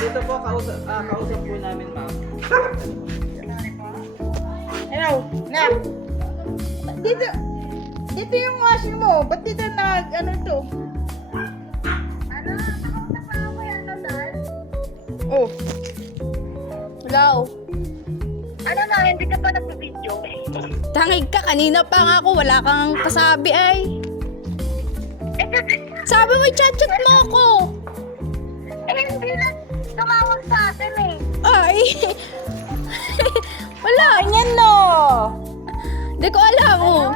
Dito po, kausap po namin, ma'am. Hello, Nak. Dito yung washing mo. Ba't dito ano to? Ano? Nakausap pa ako yan, Dan? Oh. Hello. Ano na, hindi ka pa nag-video? Tangig ka, kanina pa nga ako, wala kang kasabi ay. Sabi mo, chat-chat mo ako. Hindi na tumawag sa atin eh. Ay. Wala. Ganyan no. Di ko alam oh.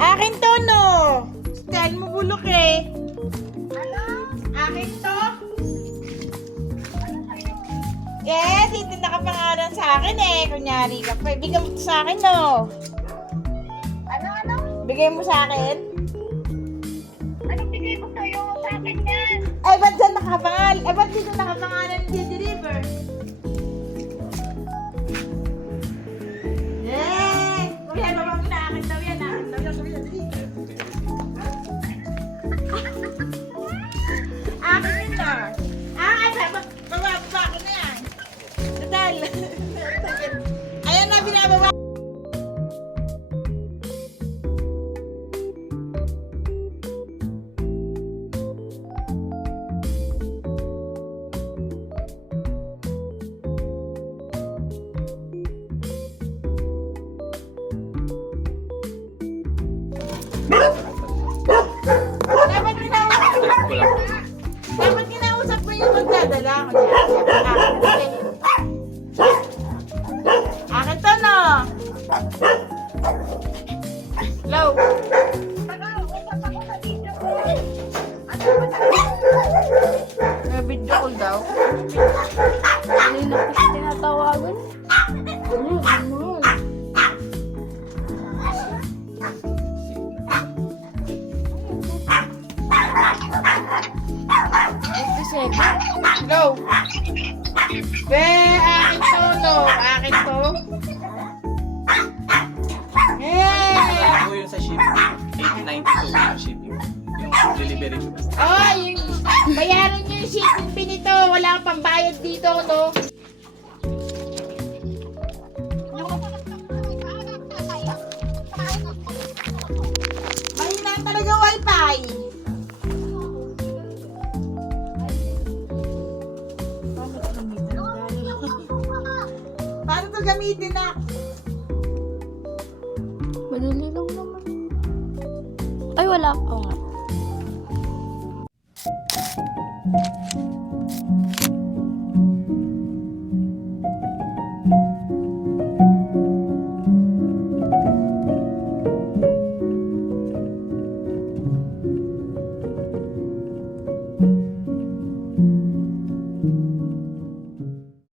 Akin to no. Style mo bulok eh. Ano? Akin to. Yes, hindi nakapangalan sa akin eh. Kunyari ka pa. Bigyan mo to sa akin no. Ano? Bigay mo sa akin. Anong bigay ko sa'yo? Sa akin yan. Ay, ba't dyan nakapangalan? Ay, ba't dito nakapangalan di-deliver? Eh! Kuya, baba mo na. Akin daw yan. Akin daw yan. Kuya, dali. Akin ito. Baba ko na yan. Total. Ayan na, binababa. Dapat kinausap mo yung magdadala. Akin to no. Hello. Nag-uusap ako sa video ko. May video call daw. Kanina ko siya tinatawagan. Go. Be, akin to no. Akin to. Hey. Ako yung sa shipping. 892 yung shipping. Yung delivery ko. Oh, yung bayaran niyo yung shipping fee nito. Wala kang pambayad dito, no? Mahina talaga wifi. Paano to gamitin na? Madali lang naman. Ay, wala. Oo nga.